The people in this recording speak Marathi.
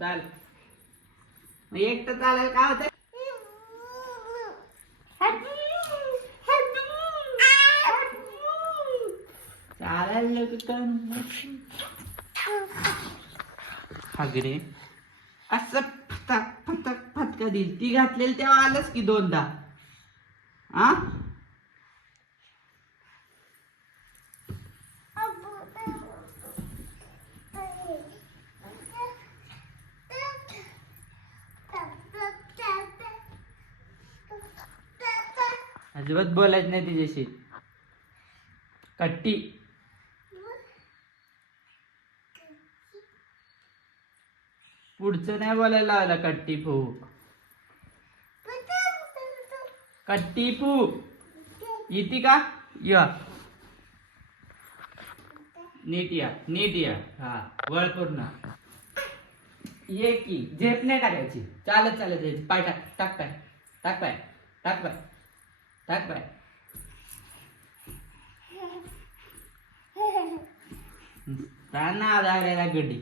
चाल. मग एकटं चालायला काय होतं? चालायला हागरे असं फटक फटक फटका दिल ती घातलेली तेव्हा आलंच की दोनदा. आ अजिबात बोलायचं नाही तिच्याशी. कट्टी पुढचं नाही बोलायला लावला. कट्टी फू कट्टी फू येते का? या नीट या नीट या. हा वळ पूर्ण ये की. झेप नाही टाकायची. चालत चालत जायची. पाय टाक टाक पाय टाक पाय टाक पाय टाक पाय. ताना आधाराला गडी